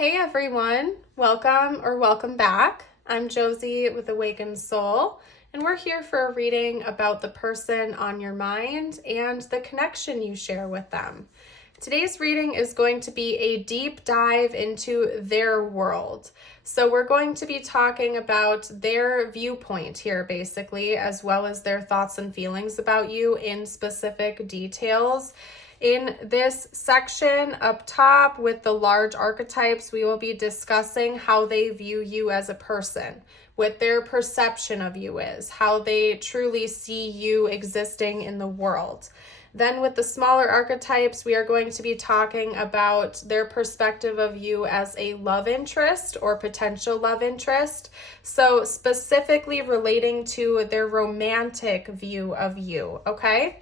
Hey everyone, welcome back. I'm Josie with Awakened Soul, and we're here for a reading about the person on your mind and the connection you share with them. Today's reading is going to be a deep dive into their world. So we're going to be talking about their viewpoint here basically, as well as their thoughts and feelings about you in specific details. In this section up top with the large archetypes, we will be discussing how they view you as a person, what their perception of you is, how they truly see you existing in the world. Then with the smaller archetypes, we are going to be talking about their perspective of you as a love interest or potential love interest. So specifically relating to their romantic view of you, okay?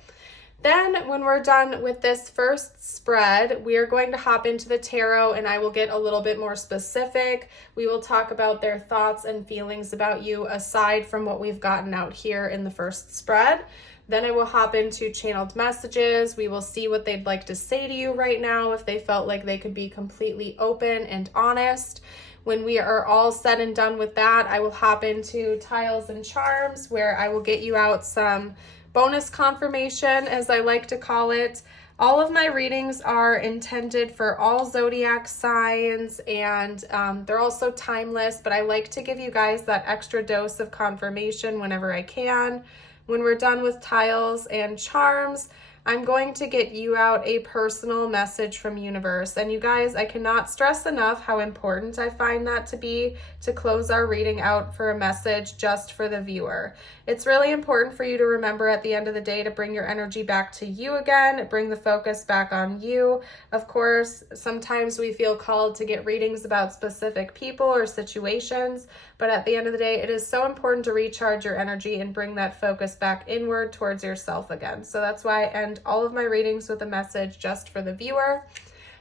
Then when we're done with this first spread, we are going to hop into the tarot and I will get a little bit more specific. We will talk about their thoughts and feelings about you aside from what we've gotten out here in the first spread. Then I will hop into channeled messages. We will see what they'd like to say to you right now, if they felt like they could be completely open and honest. When we are all said and done with that, I will hop into tiles and charms, where I will get you out some bonus confirmation, as I like to call it. All of my readings are intended for all zodiac signs, and they're also timeless, but I like to give you guys that extra dose of confirmation whenever I can. When we're done with tiles and charms, I'm going to get you out a personal message from universe. And you guys, I cannot stress enough how important I find that to be, to close our reading out for a message just for the viewer. It's really important for you to remember at the end of the day to bring your energy back to you again, bring the focus back on you. Of course, sometimes we feel called to get readings about specific people or situations, but at the end of the day, it is so important to recharge your energy and bring that focus back inward towards yourself again. So that's why I end all of my readings with a message just for the viewer.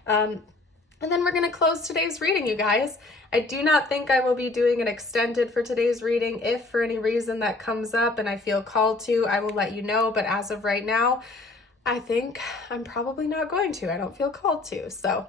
And then we're going to close today's reading, you guys. I do not think I will be doing an extended for today's reading. If for any reason that comes up and I feel called to, I will let you know. But as of right now, I think I'm probably not going to. I don't feel called to. So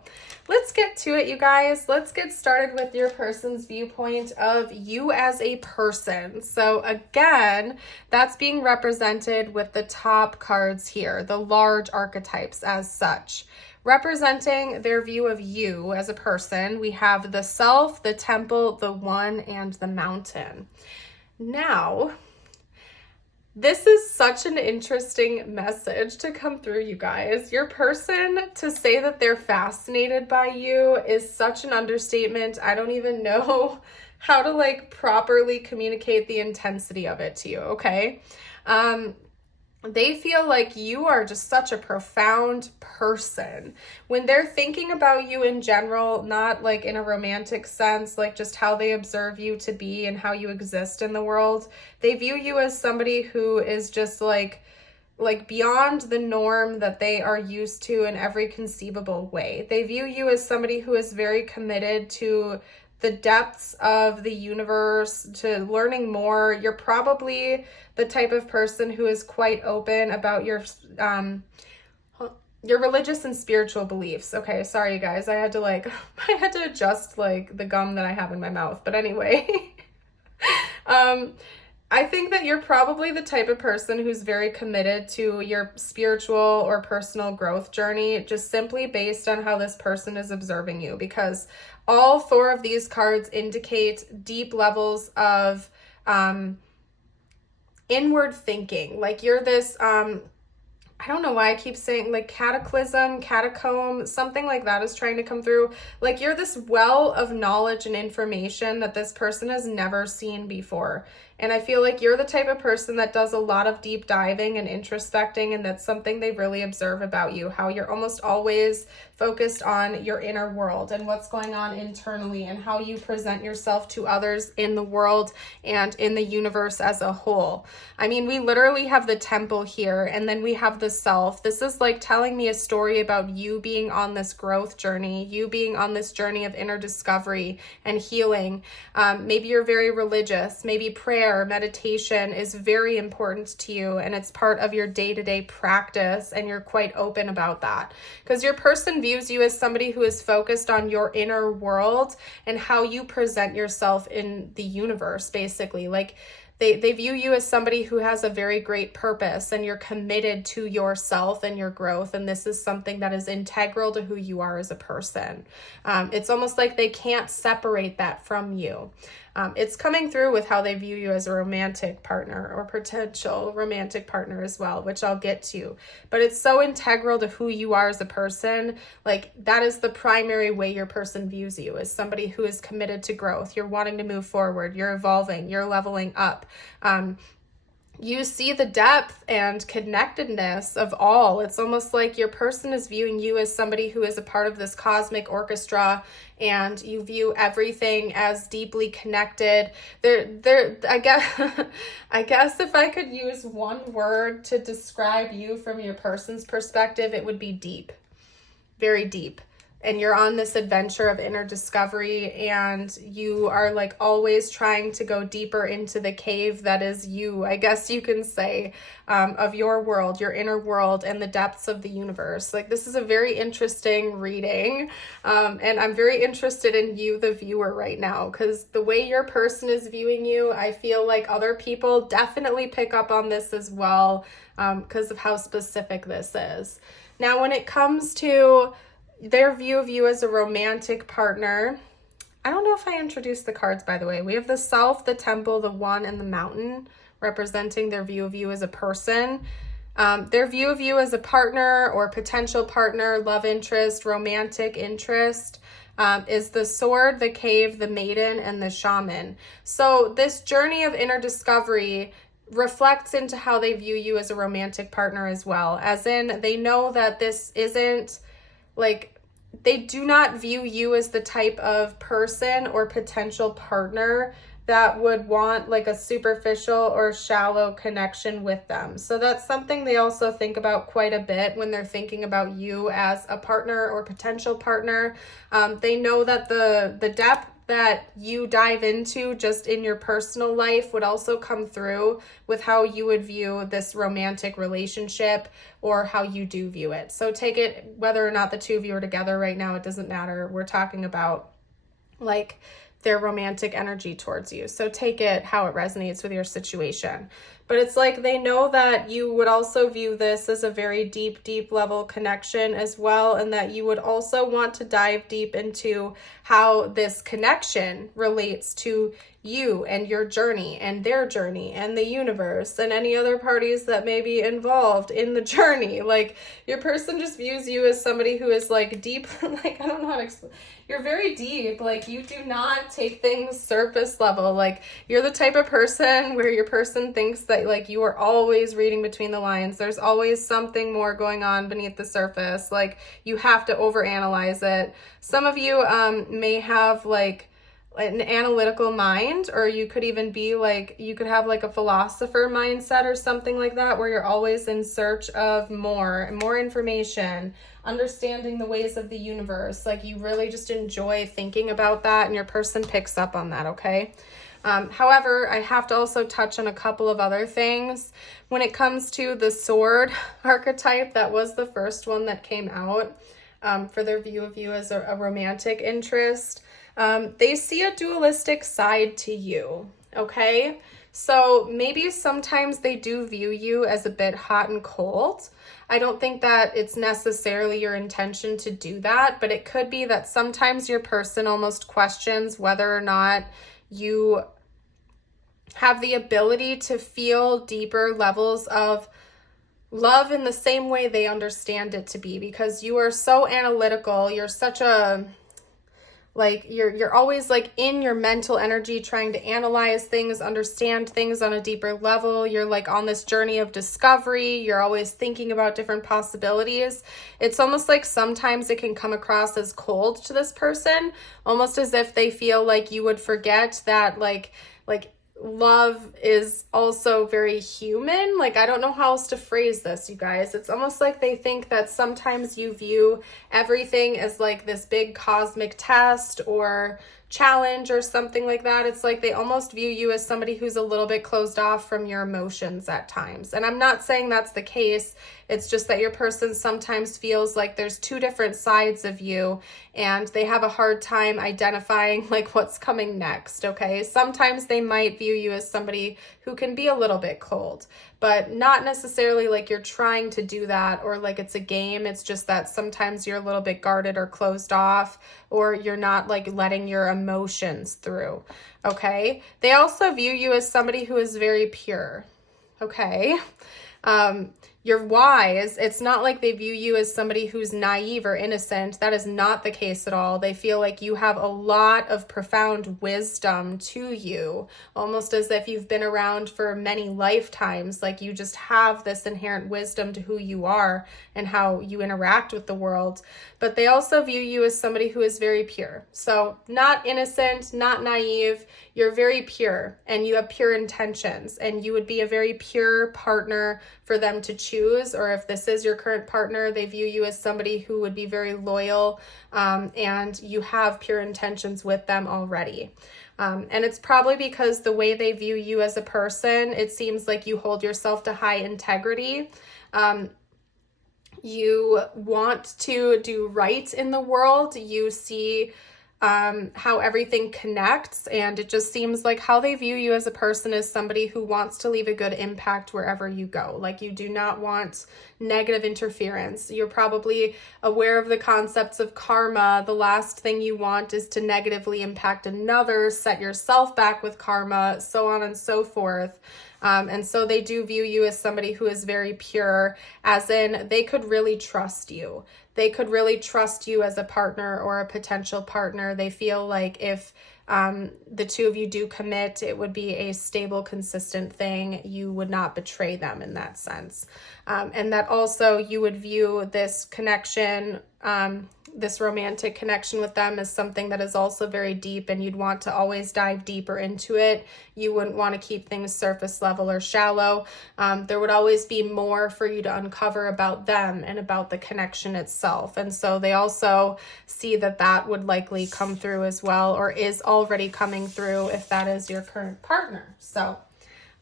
let's get to it, you guys. Let's get started with your person's viewpoint of you as a person. So again, that's being represented with the top cards here, the large archetypes as such. Representing their view of you as a person, we have the self, the temple, the one, and the mountain. Now, this is such an interesting message to come through, you guys. Your person, to say that they're fascinated by you is such an understatement. I don't even know how to properly communicate the intensity of it to you, okay? They feel like you are just such a profound person. When they're thinking about you in general, not like in a romantic sense, like just how they observe you to be and how you exist in the world, they view you as somebody who is just like beyond the norm that they are used to in every conceivable way. They view you as somebody who is very committed to the depths of the universe, to learning more. You're probably the type of person who is quite open about your religious and spiritual beliefs. Okay, sorry you guys. I had to adjust the gum that I have in my mouth. But anyway, I think that you're probably the type of person who's very committed to your spiritual or personal growth journey, just simply based on how this person is observing you, because all four of these cards indicate deep levels of inward thinking. Like you're this, I don't know why I keep saying catacomb, something like that is trying to come through. Like you're this well of knowledge and information that this person has never seen before. And I feel like you're the type of person that does a lot of deep diving and introspecting, and that's something they really observe about you, how you're almost always focused on your inner world and what's going on internally and how you present yourself to others in the world and in the universe as a whole. I mean, we literally have the temple here, and then we have the self. This is like telling me a story about you being on this growth journey, you being on this journey of inner discovery and healing. Maybe you're very religious, maybe prayer, meditation is very important to you and it's part of your day-to-day practice, and you're quite open about that because your person views you as somebody who is focused on your inner world and how you present yourself in the universe, basically. Like, they view you as somebody who has a very great purpose, and you're committed to yourself and your growth. And this is something that is integral to who you are as a person. It's almost like they can't separate that from you. It's coming through with how they view you as a romantic partner or potential romantic partner as well, which I'll get to. But it's so integral to who you are as a person. Like, that is the primary way your person views you, as somebody who is committed to growth. You're wanting to move forward. You're evolving. You're leveling up. You see the depth and connectedness of all. It's almost like your person is viewing you as somebody who is a part of this cosmic orchestra, and you view everything as deeply connected. I guess if I could use one word to describe you from your person's perspective, it would be deep, very deep. And you're on this adventure of inner discovery, and you are like always trying to go deeper into the cave that is you, I guess you can say, of your world, your inner world, and the depths of the universe. Like, this is a very interesting reading, and I'm very interested in you, the viewer, right now, because the way your person is viewing you, I feel like other people definitely pick up on this as well, because of how specific this is. Now, when it comes to their view of you as a romantic partner, I don't know if I introduced the cards, by the way. We have the Self, the Temple, the One, and the Mountain, representing their view of you as a person. Their view of you as a partner or potential partner, love interest, romantic interest, is the Sword, the Cave, the Maiden, and the Shaman. So this journey of inner discovery reflects into how they view you as a romantic partner as well. As in, they know that this isn't like, they do not view you as the type of person or potential partner that would want like a superficial or shallow connection with them. So that's something they also think about quite a bit when they're thinking about you as a partner or potential partner. They know that the depth that you dive into just in your personal life would also come through with how you would view this romantic relationship, or how you do view it. So take it, whether or not the two of you are together right now, it doesn't matter. We're talking about like their romantic energy towards you. So take it how it resonates with your situation. But it's like they know that you would also view this as a very deep, deep level connection as well, and that you would also want to dive deep into how this connection relates to you and your journey and their journey and the universe and any other parties that may be involved in the journey. Like, your person just views you as somebody who is like deep, like, I don't know how to explain. You're very deep. Like, you do not take things surface level. Like, you're the type of person where your person thinks that like you are always reading between the lines. There's always something more going on beneath the surface. Like, you have to overanalyze it. Some of you may have like an analytical mind, or you could even be like, you could have like a philosopher mindset or something like that, where you're always in search of more information, understanding the ways of the universe. Like, you really just enjoy thinking about that, and your person picks up on that, okay? However, I have to also touch on a couple of other things. When it comes to the Sword archetype, that was the first one that came out for their view of you as a romantic interest. They see a dualistic side to you, okay? So maybe sometimes they do view you as a bit hot and cold. I don't think that it's necessarily your intention to do that, but it could be that sometimes your person almost questions whether or not you have the ability to feel deeper levels of love in the same way they understand it to be, because you are so analytical. You're such a, like, you're always like in your mental energy trying to analyze things, understand things on a deeper level. You're like on this journey of discovery. You're always thinking about different possibilities. It's almost like sometimes it can come across as cold to this person, almost as if they feel like you would forget that like love is also very human. Like, I don't know how else to phrase this, you guys. It's almost like they think that sometimes you view everything as like this big cosmic test, or challenge or something like that. It's like they almost view you as somebody who's a little bit closed off from your emotions at times. And I'm not saying that's the case. It's just that your person sometimes feels like there's two different sides of you and they have a hard time identifying like what's coming next, okay? Sometimes they might view you as somebody who can be a little bit cold, but not necessarily like you're trying to do that or like it's a game. It's just that sometimes you're a little bit guarded or closed off, or you're not like letting your emotions through, okay? They also view you as somebody who is very pure, okay? You're wise. It's not like they view you as somebody who's naive or innocent. That is not the case at all. They feel like you have a lot of profound wisdom to you, almost as if you've been around for many lifetimes. Like you just have this inherent wisdom to who you are and how you interact with the world. But they also view you as somebody who is very pure. So not innocent, not naive. You're very pure and you have pure intentions, and you would be a very pure partner for them to choose. Or if this is your current partner, they view you as somebody who would be very loyal, and you have pure intentions with them already. And it's probably because the way they view you as a person, it seems like you hold yourself to high integrity. You want to do right in the world. You see how everything connects, and it just seems like how they view you as a person is somebody who wants to leave a good impact wherever you go. Like you do not want negative interference. You're probably aware of the concepts of karma. The last thing you want is to negatively impact another, set yourself back with karma, so on and so forth. And so they do view you as somebody who is very pure, as in they could really trust you. They could really trust you as a partner or a potential partner. They feel like if the two of you do commit, it would be a stable, consistent thing. You would not betray them in that sense. And that also you would view this connection, this romantic connection with them as something that is also very deep, and you'd want to always dive deeper into it. You wouldn't want to keep things surface level or shallow. There would always be more for you to uncover about them and about the connection itself. And so they also see that that would likely come through as well, or is already coming through if that is your current partner. So,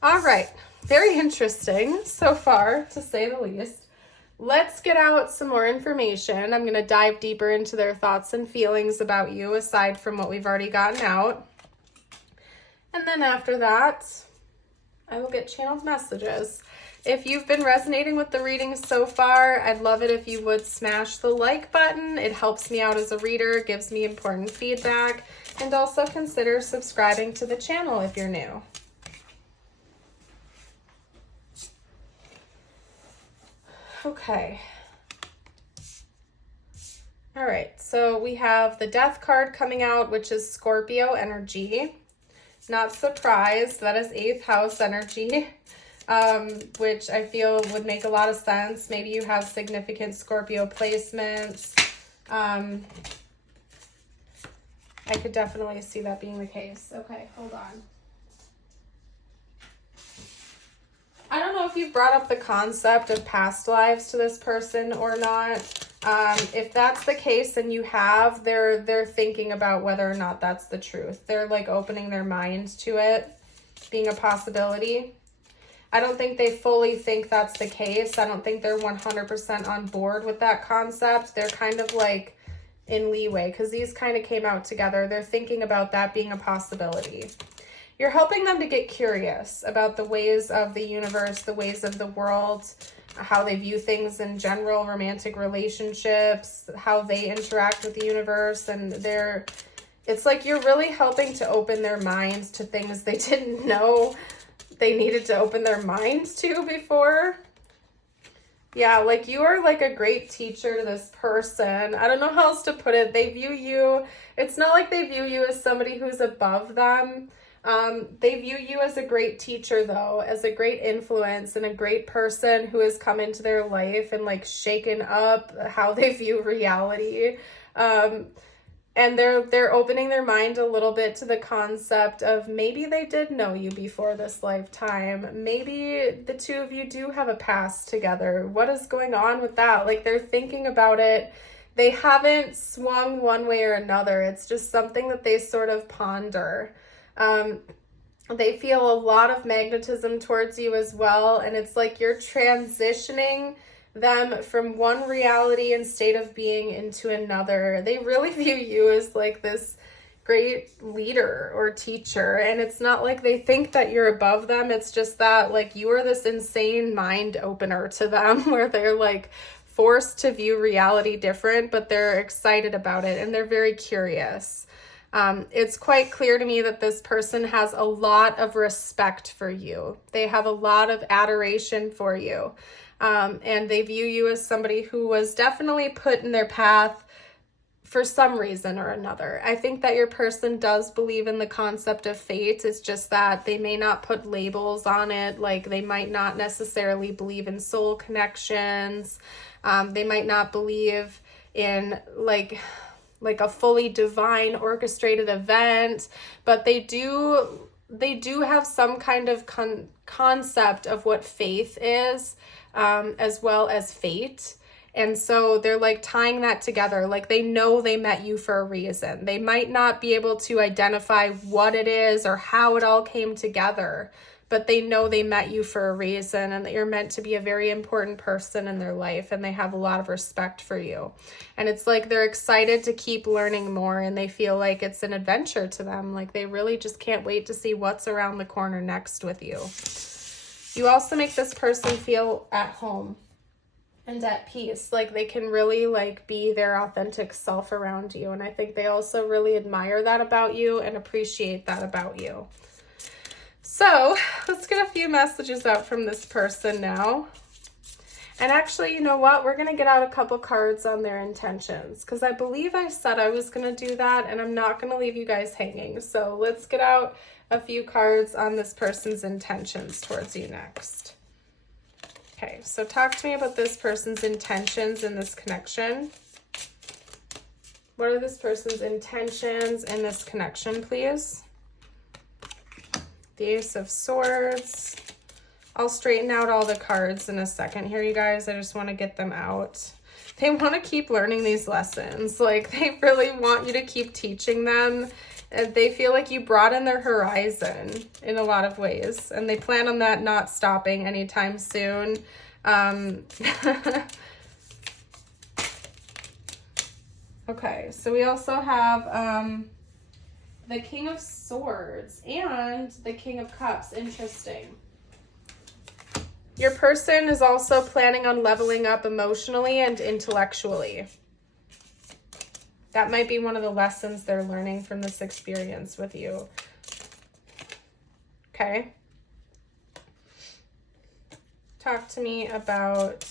all right. Very interesting so far, to say the least. Let's get out some more information. I'm going to dive deeper into their thoughts and feelings about you, aside from what we've already gotten out. And then after that, I will get channeled messages. If you've been resonating with the readings so far, I'd love it if you would smash the like button. It helps me out as a reader, gives me important feedback, and also consider subscribing to the channel if you're new. Okay. All right, so we have the Death card coming out, which is Scorpio energy. Not surprised, that is 8th house energy, which I feel would make a lot of sense. Maybe you have significant Scorpio placements. I could definitely see that being the case. Okay, hold on. I don't know if you've brought up the concept of past lives to this person or not. If that's the case and you have, they're thinking about whether or not that's the truth. They're like opening their mind to it being a possibility. I don't think they fully think that's the case. I don't think they're 100% on board with that concept. They're kind of like in leeway because these kind of came out together. They're thinking about that being a possibility. You're helping them to get curious about the ways of the universe, the ways of the world, how they view things in general, romantic relationships, how they interact with the universe. And it's like you're really helping to open their minds to things they didn't know they needed to open their minds to before. Yeah, like you are like a great teacher to this person. I don't know how else to put it. They view you, it's not like they view you as somebody who's above them. They view you as a great teacher, though, as a great influence and a great person who has come into their life and like shaken up how they view reality. And they're opening their mind a little bit to the concept of maybe they did know you before this lifetime. Maybe the two of you do have a past together. What is going on with that? Like they're thinking about it they haven't swung one way or another. It's just something that they sort of ponder. They feel a lot of magnetism towards you as well, and it's like you're transitioning them from one reality and state of being into another. They really view you as like this great leader or teacher, and it's not like they think that you're above them. It's just that like you are this insane mind opener to them where they're like forced to view reality different, but they're excited about it and they're very curious. It's quite clear to me that this person has a lot of respect for you. They have a lot of adoration for you. And they view you as somebody who was definitely put in their path for some reason or another. I think that your person does believe in the concept of fate. It's just that they may not put labels on it. Like they might not necessarily believe in soul connections. They might not believe in like a fully divine orchestrated event, but they do have some kind of concept of what faith is, as well as fate. And so they're like tying that together. Like they know they met you for a reason. They might not be able to identify what it is or how it all came together, but they know they met you for a reason and that you're meant to be a very important person in their life, and they have a lot of respect for you. And it's like they're excited to keep learning more, and they feel like it's an adventure to them. Like they really just can't wait to see what's around the corner next with you. You also make this person feel at home and at peace. Like they can really like be their authentic self around you. And I think they also really admire that about you and appreciate that about you. So let's get a few messages out from this person now. And actually, you know what? We're going to get out a couple cards on their intentions, because I believe I said I was going to do that, and I'm not going to leave you guys hanging. So let's get out a few cards on this person's intentions towards you next. Okay, so talk to me about this person's intentions in this connection. What are this person's intentions in this connection, please? The Ace of Swords. I'll straighten out all the cards in a second here, you guys. I just want to get them out. They want to keep learning these lessons. Like, they really want you to keep teaching them. They feel like you broaden their horizon in a lot of ways, and they plan on that not stopping anytime soon. Okay, so we also have the King of Swords and the King of Cups. Interesting. Your person is also planning on leveling up emotionally and intellectually. That might be one of the lessons they're learning from this experience with you. Okay. Talk to me about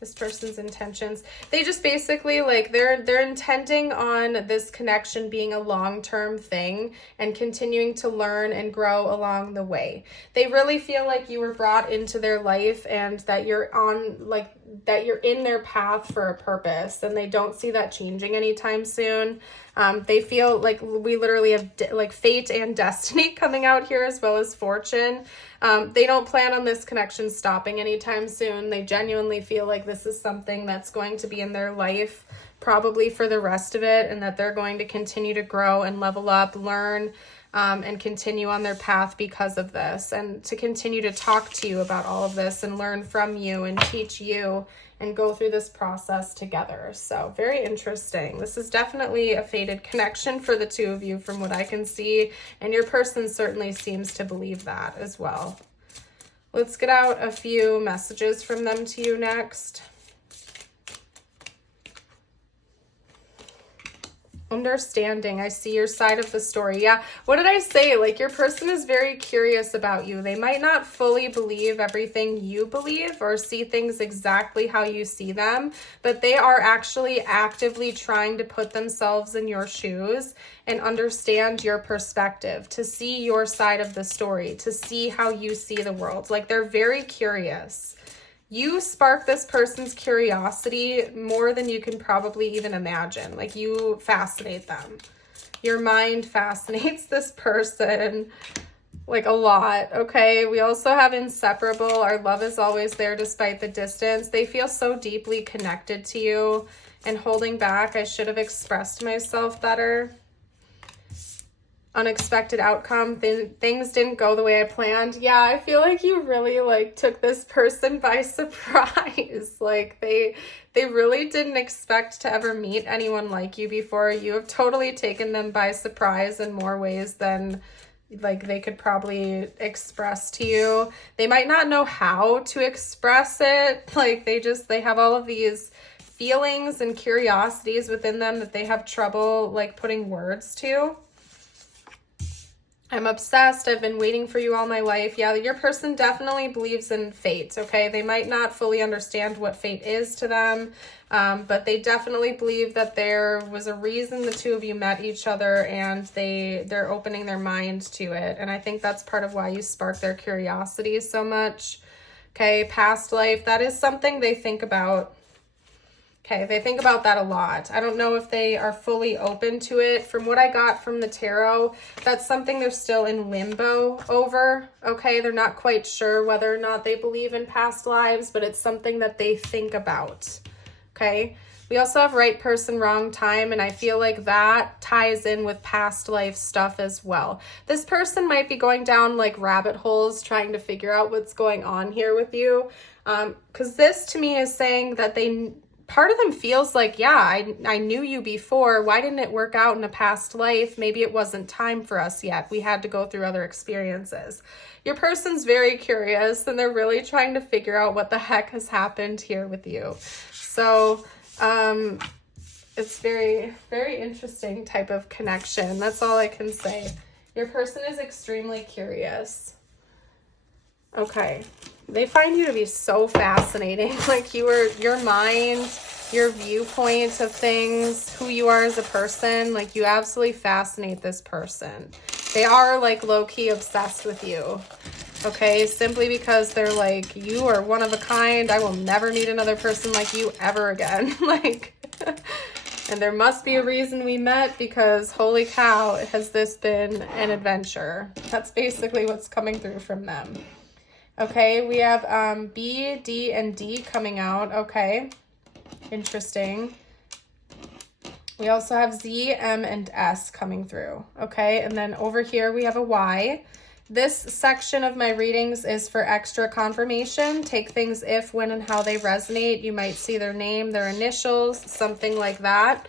this person's intentions. They just basically like they're intending on this connection being a long-term thing and continuing to learn and grow along the way. They really feel like you were brought into their life and that you're in their path for a purpose, and they don't see that changing anytime soon. They feel like we literally have like fate and destiny coming out here, as well as fortune. They don't plan on this connection stopping anytime soon. They genuinely feel like this is something that's going to be in their life probably for the rest of it, and that they're going to continue to grow and level up, learn, and continue on their path because of this, and to continue to talk to you about all of this and learn from you and teach you and go through this process together. So very interesting. This is definitely a fated connection for the two of you from what I can see, and your person certainly seems to believe that as well. Let's get out a few messages from them to you next. Understanding. I see your side of the story. Yeah. What did I say? Like, your person is very curious about you. They might not fully believe everything you believe or see things exactly how you see them, but they are actually actively trying to put themselves in your shoes and understand your perspective, to see your side of the story, to see how you see the world. Like, they're very curious. You spark this person's curiosity more than you can probably even imagine. Like, you fascinate them. Your mind fascinates this person like a lot, okay? We also have inseparable. Our love is always there despite the distance. They feel so deeply connected to you, and holding back. I should have expressed myself better. Unexpected outcome. Things didn't go the way I planned. Yeah, I feel like you really like took this person by surprise. Like they really didn't expect to ever meet anyone like you before. You have totally taken them by surprise in more ways than like they could probably express to you. They might not know how to express it. Like they have all of these feelings and curiosities within them that they have trouble like putting words to. I'm obsessed. I've been waiting for you all my life. Yeah, your person definitely believes in fate, okay? They might not fully understand what fate is to them, but they definitely believe that there was a reason the two of you met each other, and they're opening their mind to it. And I think that's part of why you spark their curiosity so much. Okay, past life, that is something they think about. Okay, they think about that a lot. I don't know if they are fully open to it. From what I got from the tarot, that's something they're still in limbo over. Okay, they're not quite sure whether or not they believe in past lives, but it's something that they think about. Okay, we also have right person, wrong time, and I feel like that ties in with past life stuff as well. This person might be going down like rabbit holes trying to figure out what's going on here with you, because this to me is saying that part of them feels like, yeah, I knew you before. Why didn't it work out in a past life? Maybe it wasn't time for us yet. We had to go through other experiences. Your person's very curious, and they're really trying to figure out what the heck has happened here with you. So it's very, very interesting type of connection. That's all I can say. Your person is extremely curious. Okay. They find you to be so fascinating. Like your mind, your viewpoint of things, who you are as a person, like you absolutely fascinate this person. They are like low-key obsessed with you. Okay, simply because they're like, you are one of a kind. I will never meet another person like you ever again. Like, and there must be a reason we met, because holy cow, has this been an adventure. That's basically what's coming through from them. Okay, we have B, D, and D coming out. Okay, interesting. We also have Z, M, and S coming through. Okay, and then over here we have a Y. This section of my readings is for extra confirmation. Take things if, when, and how they resonate. You might see their name, their initials, something like that.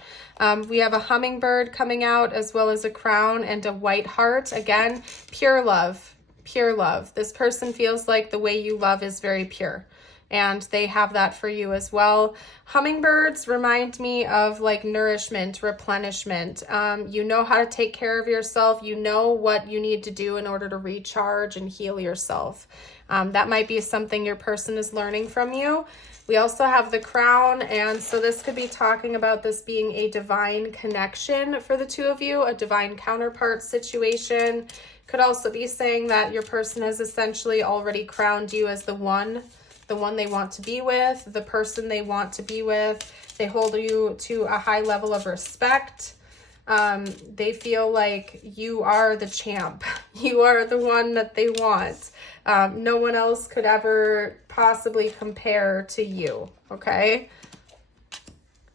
We have a hummingbird coming out, as well as a crown and a white heart. Again, pure love. Pure love. This person feels like the way you love is very pure, and they have that for you as well. Hummingbirds remind me of like nourishment, replenishment. You know how to take care of yourself. You know what you need to do in order to recharge and heal yourself. That might be something your person is learning from you. We also have the crown, and so this could be talking about this being a divine connection for the two of you, a divine counterpart situation. Could also be saying that your person has essentially already crowned you as the one they want to be with, the person they want to be with. They hold you to a high level of respect. They feel like you are the champ. You are the one that they want. No one else could ever possibly compare to you, okay?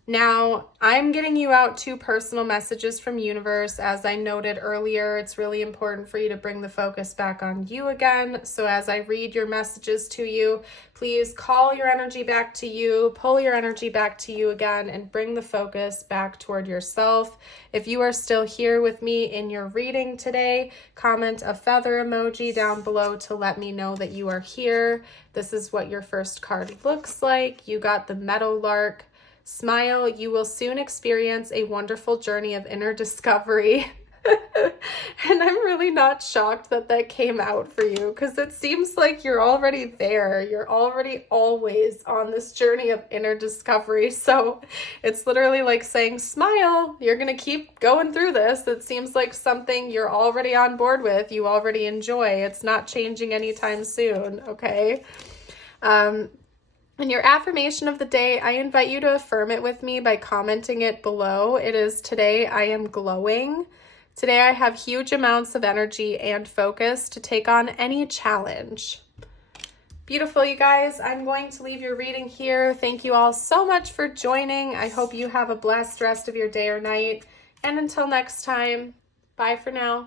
Now, I'm getting you out 2 personal messages from universe. As I noted earlier, it's really important for you to bring the focus back on you again. So as I read your messages to you, please call your energy back to you, pull your energy back to you again, and bring the focus back toward yourself. If you are still here with me in your reading today, comment a feather emoji down below to let me know that you are here. This is what your first card looks like. You got the Meadowlark. Smile, you will soon experience a wonderful journey of inner discovery. And I'm really not shocked that that came out for you, because it seems like you're already there. You're already always on this journey of inner discovery. So it's literally like saying, smile, you're going to keep going through this. It seems like something you're already on board with. You already enjoy. It's not changing anytime soon, okay? And your affirmation of the day, I invite you to affirm it with me by commenting it below. It is, today I am glowing. Today I have huge amounts of energy and focus to take on any challenge. Beautiful, you guys. I'm going to leave your reading here. Thank you all so much for joining. I hope you have a blessed rest of your day or night. And until next time, bye for now.